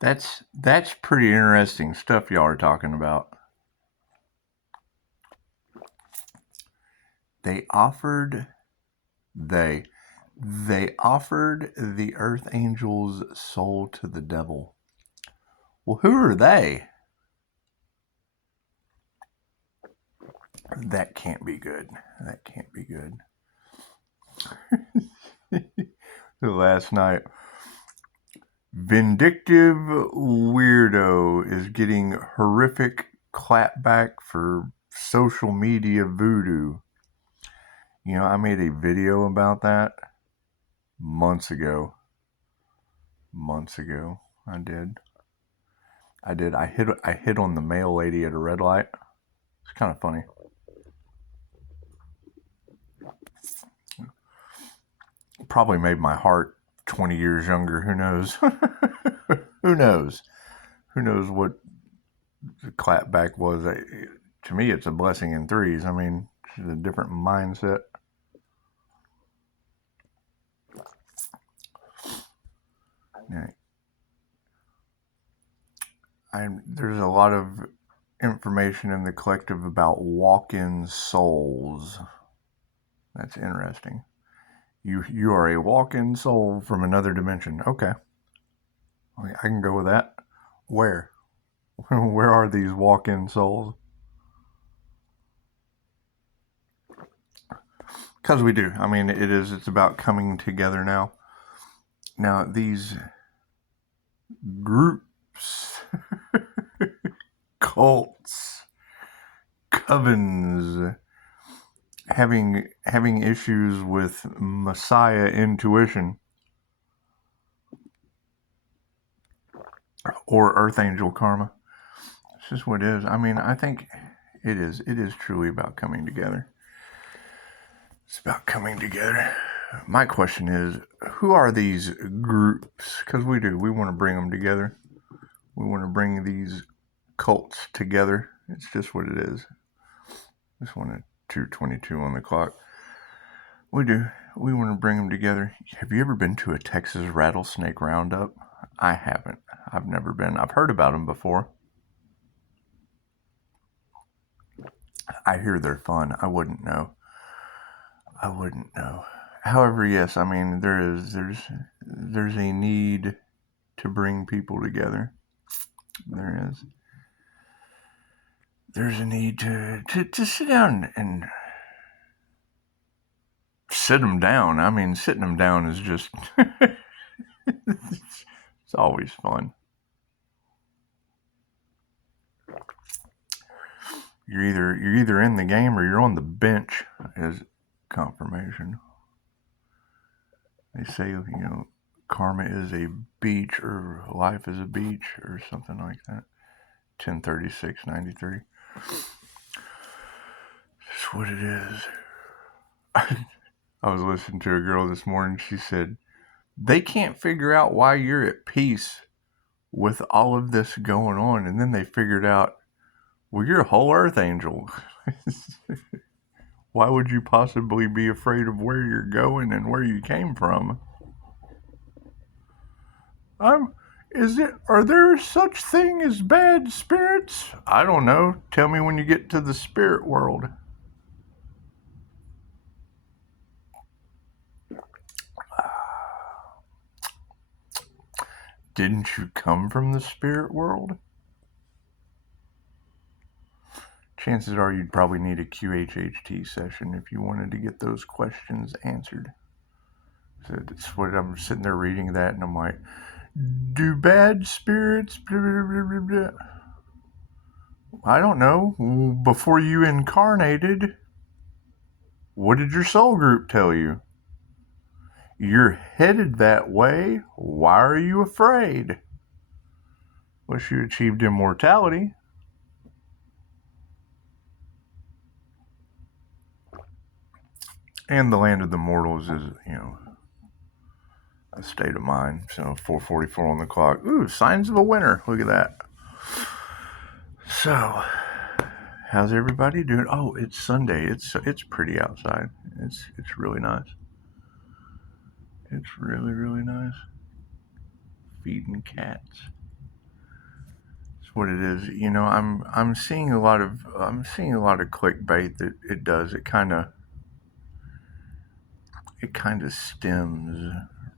That's pretty interesting stuff y'all are talking about. They offered they offered the Earth Angel's soul to the devil. Well, who are they? That can't be good. That can't be good. Last night, vindictive weirdo is getting horrific clapback for social media voodoo. You know, I made a video about that months ago. I did. I hit on the mail lady at a red light. It's kind of funny. Probably made my heart 20 years younger. Who knows? Who knows? Who knows what the clapback was? To me, it's a blessing in threes. I mean, it's a different mindset. There's a lot of information in the collective about walk-in souls. That's interesting. You are a walk-in soul from another dimension. Okay. I can go with that. Where? Where are these walk-in souls? Because we do. I mean, it's about coming together now. Now, these groups, cults, covens, having issues with Messiah intuition or Earth Angel karma. It's just what it is. I mean, I think it is truly about coming together. It's about coming together. My question is, who are these groups? Because we want to bring them together. We want to bring these cults together. It's just what it is. Just want to 2:22 on the clock. We do. We want to bring them together. Have you ever been to a Texas rattlesnake roundup? I haven't. I've never been. I've heard about them before. I hear they're fun. I wouldn't know. However, yes, I mean there's a need to bring people together. There's a need to sit down and sit them down. I mean, sitting them down is just it's always fun. You're either in the game or you're on the bench as confirmation. They say, you know, karma is a beach or life is a beach or something like that. 103693. That's what it is. I was listening to a girl this morning. She said, they can't figure out why you're at peace with all of this going on. And then they figured out, well, you're a whole Earth Angel. Why would you possibly be afraid of where you're going and where you came from? Are there such thing as bad spirits? I don't know. Tell me when you get to the spirit world. Didn't you come from the spirit world? Chances are you'd probably need a QHHT session if you wanted to get those questions answered. So that's what I'm sitting there reading that, and I'm like, do bad spirits blah, blah, blah, blah. I don't know. Before you incarnated, what did your soul group tell you? You're headed that way. Why are you afraid? Unless you achieved immortality. And the land of the mortals is, you know, a state of mind. So 4:44 on the clock. Ooh, signs of a winter. Look at that. So, how's everybody doing? Oh, it's Sunday. It's pretty outside. It's really nice. It's really, really nice. Feeding cats. what it is. I'm seeing a lot of clickbait that it does. It kind of stems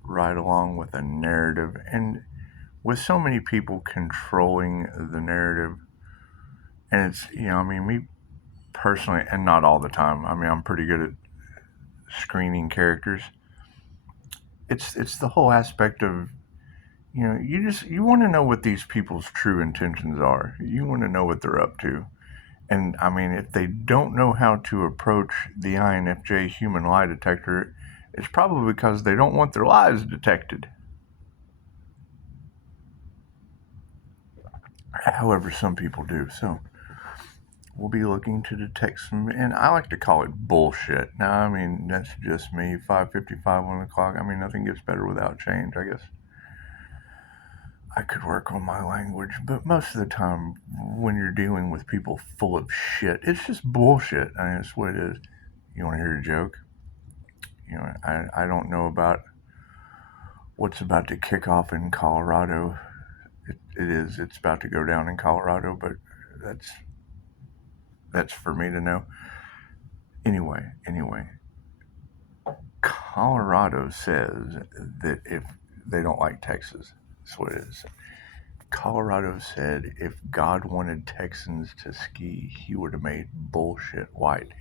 right along with a narrative, and with so many people controlling the narrative, and it's me personally, and not all the time. I'm pretty good at screening characters. It's the whole aspect of you want to know what these people's true intentions are. You want to know what they're up to. And if they don't know how to approach the INFJ human lie detector, it's probably because they don't want their lies detected. However, some people do. So we'll be looking to detect some, and I like to call it bullshit. Now, that's just me. 5:55, 1 o'clock. Nothing gets better without change, I guess. I could work on my language, but most of the time, when you're dealing with people full of shit, it's just bullshit. It's what it is. You want to hear a joke? I don't know about what's about to kick off in Colorado. It's about to go down in Colorado, but that's for me to know. Anyway, Colorado says that if they don't like Texas, that's what it is. Colorado said if God wanted Texans to ski, he would have made bullshit white.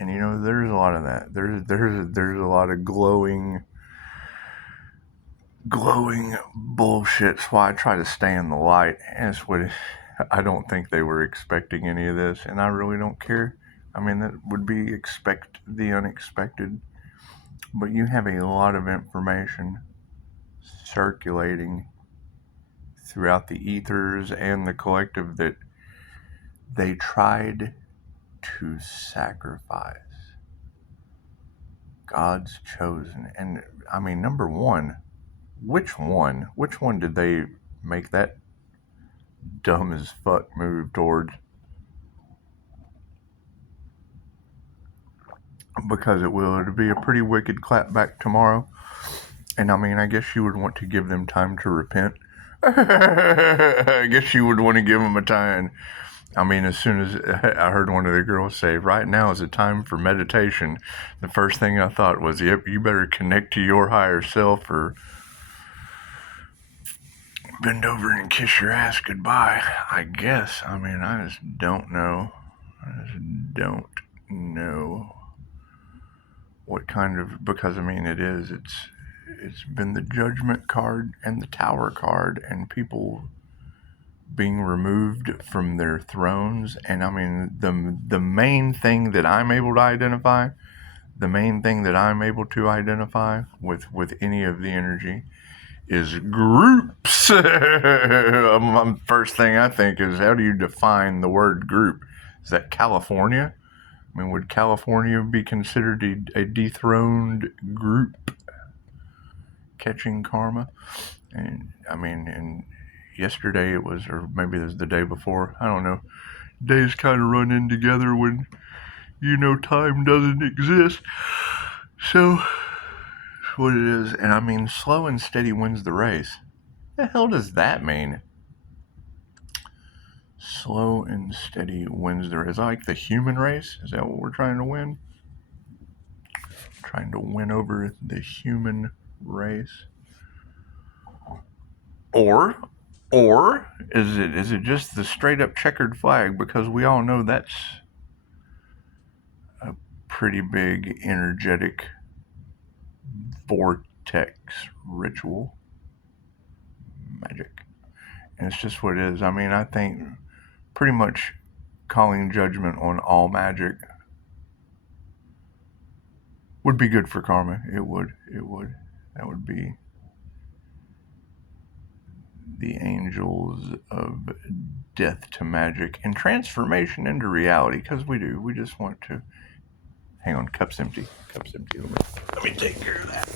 And there's a lot of that. There's a lot of glowing bullshit. That's why I try to stay in the light. And it's what I don't think they were expecting any of this, and I really don't care. That would be expect the unexpected. But you have a lot of information circulating throughout the ethers and the collective that they tried to sacrifice God's chosen. And number one, which one did they make that dumb as fuck move towards? Because it'd be a pretty wicked clapback tomorrow. And I guess you would want to give them time to repent. I guess you would want to give them a time. As soon as I heard one of the girls say, right now is a time for meditation, the first thing I thought was, yep, you better connect to your higher self or bend over and kiss your ass goodbye, I guess. I just don't know. What kind of, because it's been the Judgment card and the Tower card and people being removed from their thrones. And the main thing that I'm able to identify with any of the energy is groups. First thing I think is, how do you define the word group? Is that California? Would California be considered a dethroned group catching karma? And and yesterday it was, or maybe it was the day before, I don't know. Days kind of run in together when time doesn't exist. So that's what it is. And slow and steady wins the race. The hell does that mean? Slow and steady wins the race. Like the human race? Is that what we're trying to win? Trying to win over the human race? Or is it just the straight up checkered flag? Because we all know that's a pretty big energetic vortex ritual magic. And it's just what it is. I think pretty much calling judgment on all magic would be good for karma. It would. That would be the angels of death to magic and transformation into reality. Because we just want to. Hang on, cup's empty. Let me take care of that.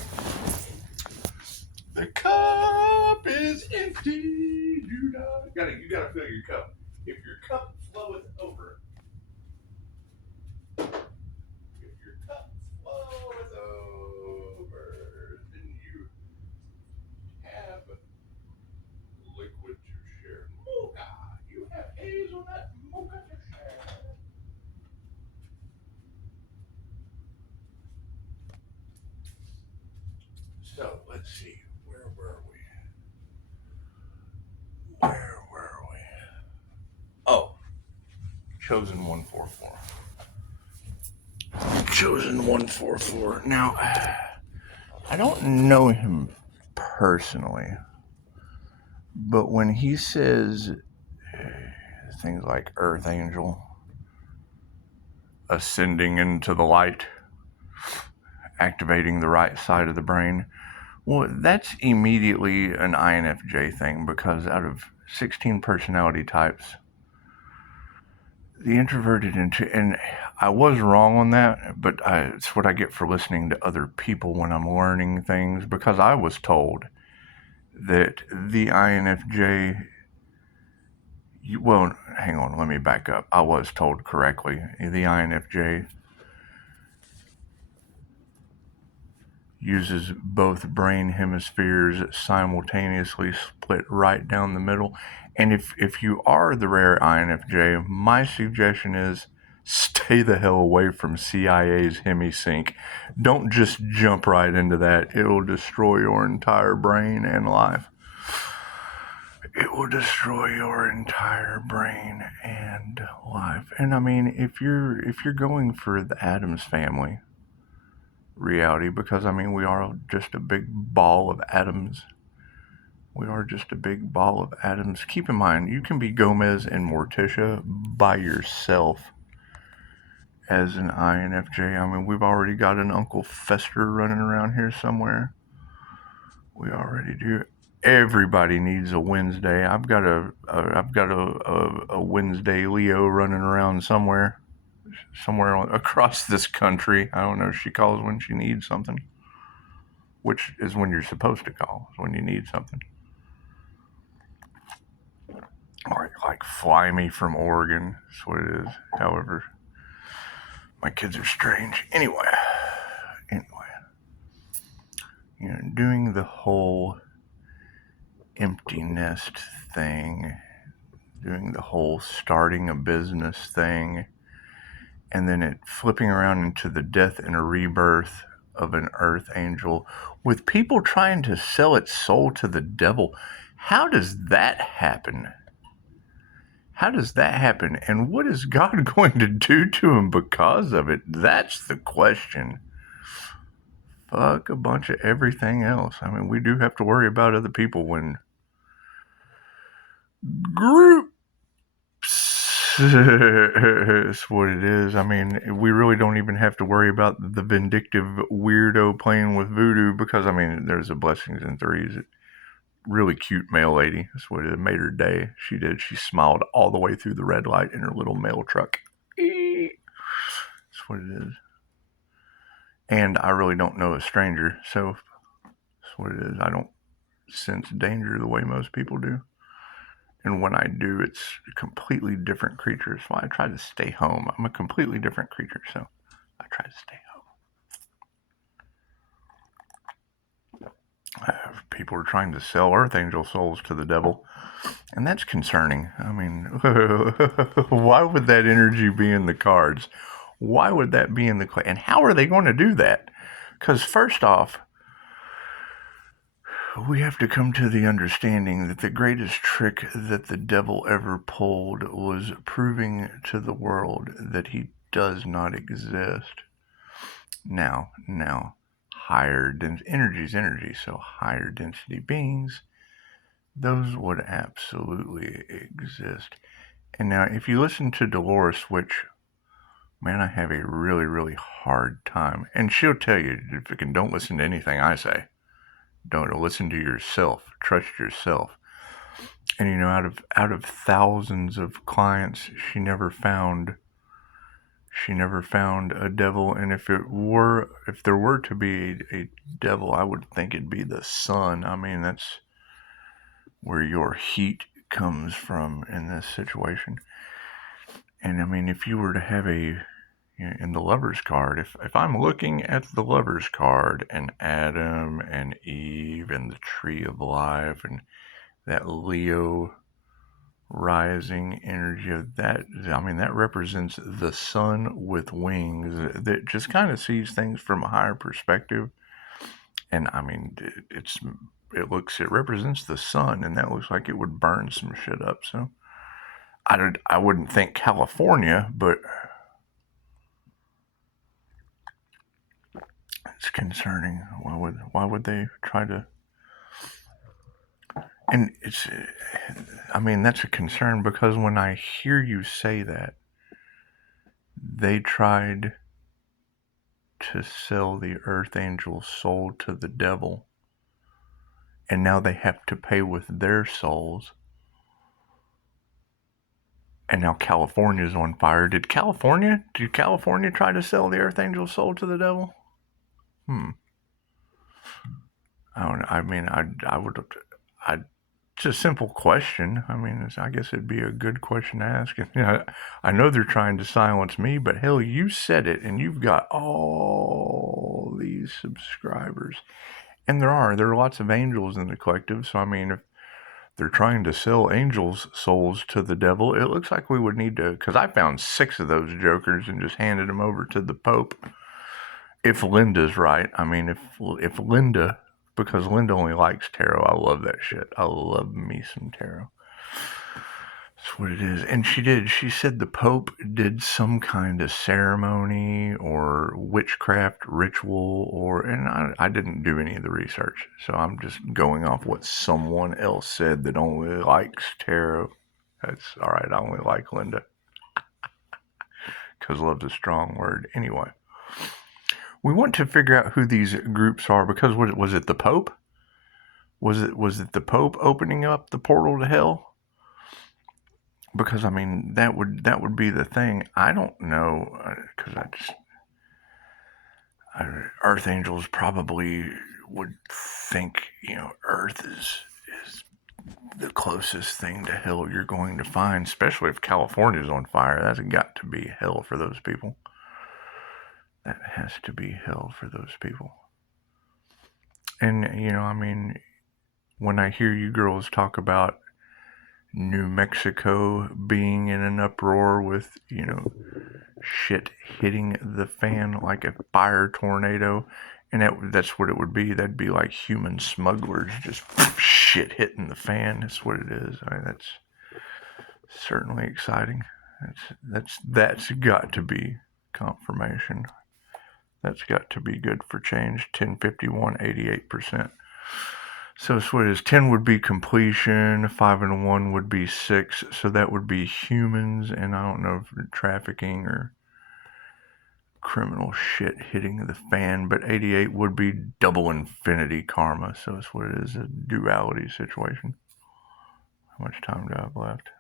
The cup is empty. You gotta fill your cup. If your cup floweth over, then you have liquid to share. Oh God, you Chosen 144. Chosen 144. Now, I don't know him personally, but when he says things like Earth Angel, ascending into the light, activating the right side of the brain, well, that's immediately an INFJ thing, because out of 16 personality types, the introverted and I was wrong on that, but it's what I get for listening to other people when I'm learning things, because I was told that the INFJ, well, hang on, let me back up. I was told correctly. The INFJ uses both brain hemispheres simultaneously, split right down the middle. And if you are the rare INFJ, my suggestion is stay the hell away from CIA's HemiSync. Don't just jump right into that. It'll destroy your entire brain and life. It will destroy your entire brain and life. And I mean, if you're going for the Addams Family reality, because I mean, we are just a big ball of atoms. We are just a big ball of atoms. Keep in mind, you can be Gomez and Morticia by yourself as an INFJ. I mean, we've already got an Uncle Fester running around here somewhere. We already do. Everybody needs a Wednesday. I've got a Wednesday Leo running around somewhere across this country. I don't know. She calls when she needs something, which is when you're supposed to call, when you need something. Or like fly me from Oregon. That's what it is. However, my kids are strange. Anyway, you know, doing the whole empty nest thing, doing the whole starting a business thing, and then it flipping around into the death and a rebirth of an earth angel with people trying to sell its soul to the devil. How does that happen? How does that happen? And what is God going to do to him because of it? That's the question. Fuck a bunch of everything else. I mean, we do have to worry about other people when groups. That's what it is. I mean, we really don't even have to worry about the vindictive weirdo playing with voodoo, because, I mean, there's a blessings and threes. Really cute mail lady. That's what it made her day. She did. She smiled all the way through the red light in her little mail truck. That's what it is. And I really don't know a stranger, so that's what it is. I don't sense danger the way most people do. And when I do, it's a completely different creature. So I try to stay home. I'm a completely different creature, so I try to stay home. People are trying to sell Earth Angel souls to the devil, and that's concerning. I mean, why would that energy be in the cards? Why would that be in the and how are they going to do that? Because first off, we have to come to the understanding that the greatest trick that the devil ever pulled was proving to the world that he does not exist. Now, higher density energy's energy, so higher density beings, those would absolutely exist. And now, if you listen to Dolores, which, man, I have a really, really hard time, and she'll tell you, if you can, don't listen to anything I say. Don't listen to yourself. Trust yourself. And you know, out of thousands of clients, she never found a devil. And if there were to be a devil, I would think it'd be the sun. I mean, that's where your heat comes from in this situation. And I mean, if you were to have in the Lover's card, if I'm looking at the Lover's card and Adam and Eve and the Tree of Life and that Leo rising energy of that, I mean, that represents the sun with wings that just kind of sees things from a higher perspective. And I mean, it represents the sun, and that looks like it would burn some shit up. So I wouldn't think California, but it's concerning. Why would they try to? And it's, I mean, that's a concern because when I hear you say that, they tried to sell the Earth Angel's soul to the devil, and now they have to pay with their souls. And now California's on fire. Did California try to sell the Earth Angel's soul to the devil? I don't know. I mean, it's a simple question. I mean, I guess it'd be a good question to ask. And, I know they're trying to silence me, but hell, you said it, and you've got all these subscribers. And there are lots of angels in the collective. So, I mean, if they're trying to sell angels' souls to the devil, it looks like we would need to, because I found 6 of those jokers and just handed them over to the Pope. If Linda's right. I mean, if Linda, because Linda only likes tarot. I love that shit. I love me some tarot. That's what it is. And she said the Pope did some kind of ceremony or witchcraft ritual, and I didn't do any of the research. So I'm just going off what someone else said that only likes tarot. That's all right. I only like Linda. Because love's a strong word. Anyway. We want to figure out who these groups are because was it the Pope? Was it the Pope opening up the portal to hell? Because I mean that would be the thing. I don't know because Earth Angels probably would think Earth is the closest thing to hell you're going to find, especially if California's on fire. That's got to be hell for those people. That has to be hell for those people. And, I mean, when I hear you girls talk about New Mexico being in an uproar with, shit hitting the fan like a fire tornado, and that's what it would be. That'd be like human smugglers, just shit hitting the fan. That's what it is. I mean, that's certainly exciting. That's got to be confirmation. That's got to be good for change. 1051, 88%. So that's what it is. 10 would be completion. 5 and 1 would be 6. So that would be humans, and I don't know if trafficking or criminal shit hitting the fan. But 88 would be double infinity karma. So that's what it is. A duality situation. How much time do I have left?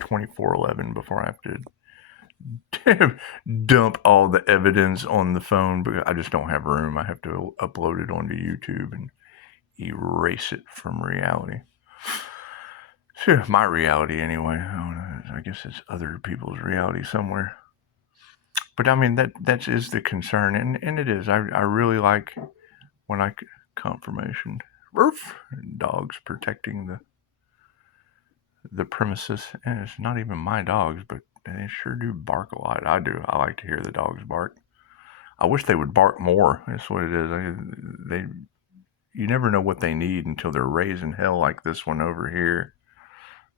24:11 before I have to dump all the evidence on the phone, because I just don't have room. I have to upload it onto YouTube and erase it from reality. Sure, my reality anyway. I guess it's other people's reality somewhere. But I mean that is the concern, and it is. I really like when I confirmation. Roof dogs protecting the premises, and it's not even my dogs, but they sure do bark a lot. I do. I like to hear the dogs bark. I wish they would bark more. That's what it is. You never know what they need until they're raising hell like this one over here.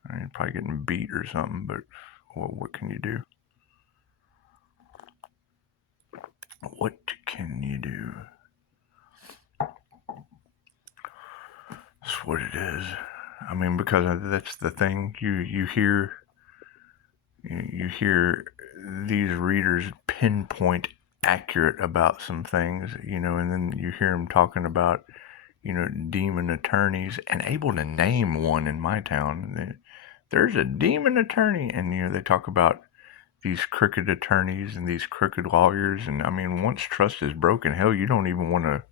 I mean, probably getting beat or something, but what can you do? What can you do? That's what it is. I mean, because that's the thing. You hear these readers pinpoint accurate about some things, and then you hear them talking about, demon attorneys, and able to name one in my town. There's a demon attorney, and they talk about these crooked attorneys and these crooked lawyers, and I mean, once trust is broken, hell, you don't even want to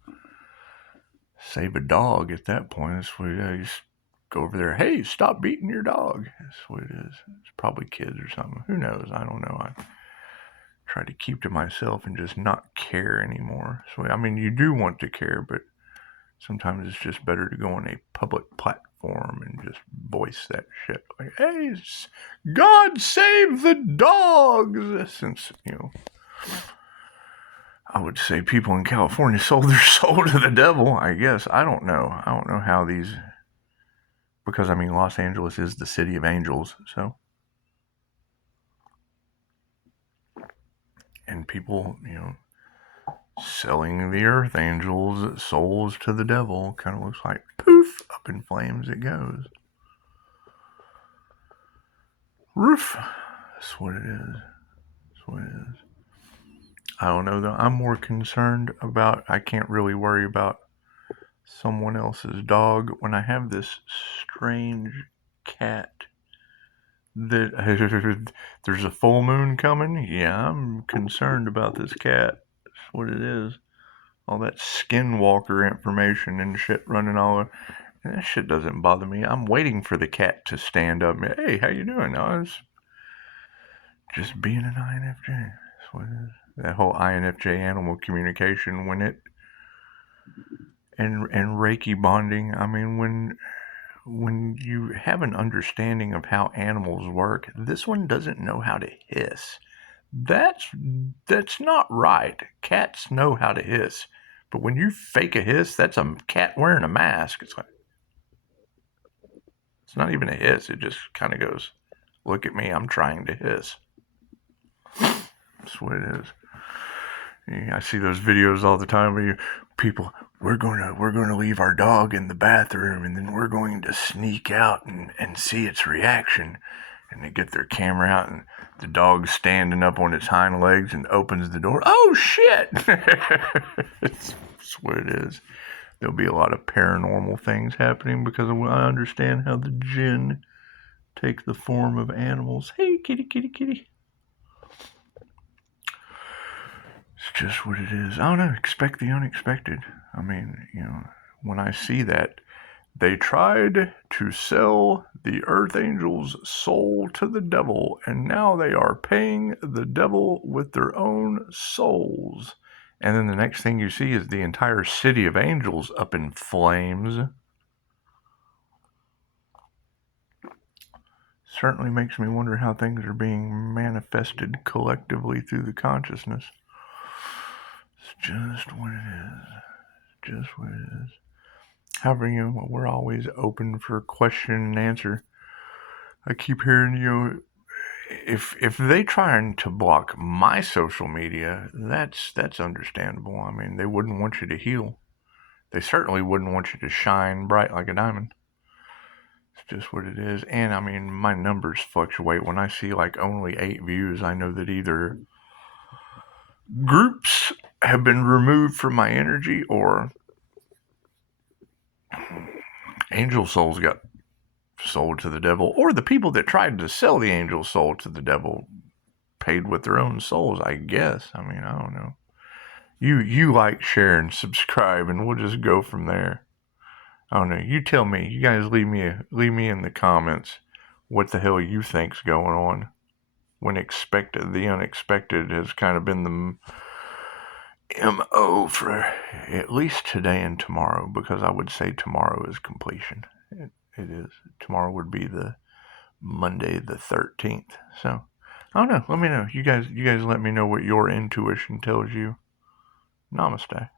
save a dog at that point. That's what you just go over there. Hey, stop beating your dog. That's what it is. It's probably kids or something. Who knows? I don't know. I try to keep to myself and just not care anymore. So I mean, you do want to care, but sometimes it's just better to go on a public platform and just voice that shit. Like, hey, God save the dogs. Since, I would say people in California sold their soul to the devil, I guess. I don't know. I don't know how these... Because, I mean, Los Angeles is the city of angels, so... and people, selling the earth angels' souls to the devil. Kind of looks like poof, up in flames it goes. Roof. That's what it is. That's what it is. I don't know though. I'm more concerned about, I can't really worry about someone else's dog when I have this strange cat that there's a full moon coming. Yeah, I'm concerned about this cat. That's what it is. All that skinwalker information and shit running all over. That shit doesn't bother me. I'm waiting for the cat to stand up. Hey, how you doing? I was just being an INFJ. That's what it is. That whole INFJ animal communication, when it and Reiki bonding. I mean, when you have an understanding of how animals work, this one doesn't know how to hiss. That's not right. Cats know how to hiss. But when you fake a hiss, that's a cat wearing a mask. It's not even a hiss. It just kind of goes, look at me, I'm trying to hiss. That's what it is. I see those videos all the time where people, we're gonna leave our dog in the bathroom and then we're going to sneak out and see its reaction. And they get their camera out and the dog's standing up on its hind legs and opens the door. Oh shit! That's what it is. There'll be a lot of paranormal things happening because I understand how the jinn take the form of animals. Hey, kitty, kitty, kitty. It's just what it is. I don't know. Expect the unexpected. I mean, when I see that, they tried to sell the Earth Angel's soul to the devil, and now they are paying the devil with their own souls. And then the next thing you see is the entire city of angels up in flames. Certainly makes me wonder how things are being manifested collectively through the consciousness. It's just what it is. Just what it is. However, we're always open for question and answer. I keep hearing, if they trying to block my social media, that's understandable. I mean, they wouldn't want you to heal. They certainly wouldn't want you to shine bright like a diamond. It's just what it is. And I mean, my numbers fluctuate. When I see like only 8 views, I know that either groups have been removed from my energy or angel souls got sold to the devil, or the people that tried to sell the angel soul to the devil paid with their own souls, I guess. I mean, I don't know. You like, share, and subscribe, and we'll just go from there. I don't know. You tell me. You guys leave me in the comments what the hell you think's going on when the unexpected has kind of been the MO for at least today and tomorrow, because I would say tomorrow is completion. It is. Tomorrow would be the Monday the 13th. So, I don't know. Let me know. You guys let me know what your intuition tells you. Namaste.